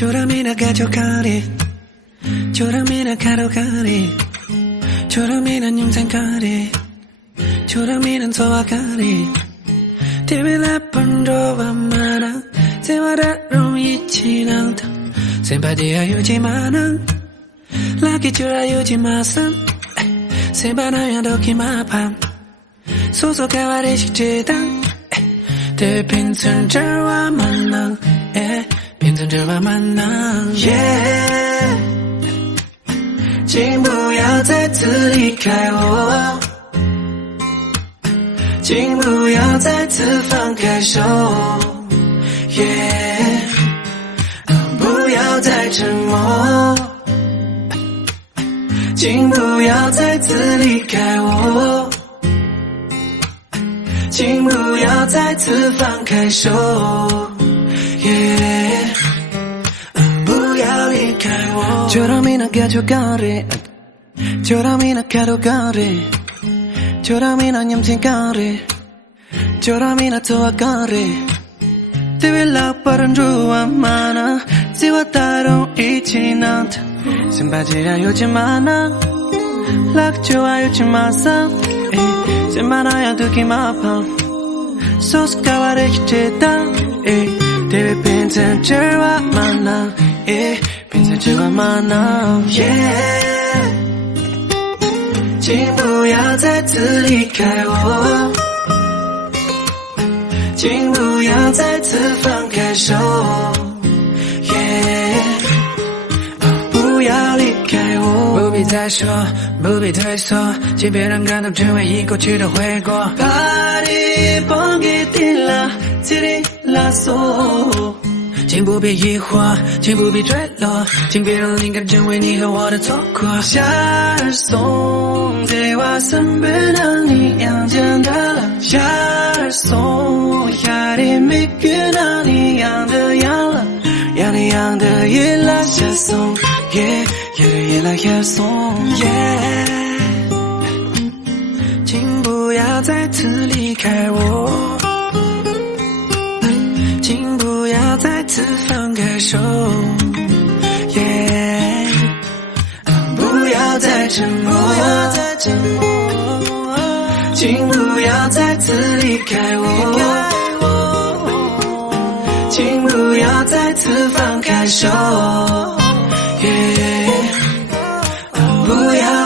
조람이나 가져가리 조람이나 가져가리 조람이는 영생가리 조람이는 소화가리 대밀라본도와 마나 세와라로 잊지 않다 셈바디야 유지마는 라기 주라 유지마선 셈바나야 도키마밤 소소가와리 식재당 대빈선저와 만나 빈선저와 만나请不要再次离开我请不要再次放开手不要再沉默请不要再次离开我请不要再次放开手不要离开我조람이나 가져가리 조람이나 가져가리 조람이나 냠팅가리 조람이나 도와가리 대빌라빠른 주와 많아 지와 따로 잊진 않다 신바지라 요즘 많아 락주와 요즘 마사 셈바나야 두기 아파 소스가와를 기체다 대비 빈센저와 만나 빈센저와 만나 请不要再次离开我请不要再次放开手不要离开我不必再说不必退缩即便让感动成为已过去的悔过把你放给地了叽里拉嗦请不必疑惑请不必坠落请别让灵感成为你和我的错过夏儿送在我身边的你样见的了夏儿送夏里没遇到你样的样了样的样的夜来夏送夜的夜来夏送请不要再次离开我请不要再次放开手不要再沉默请不要再次离开我请不要再次放开手不要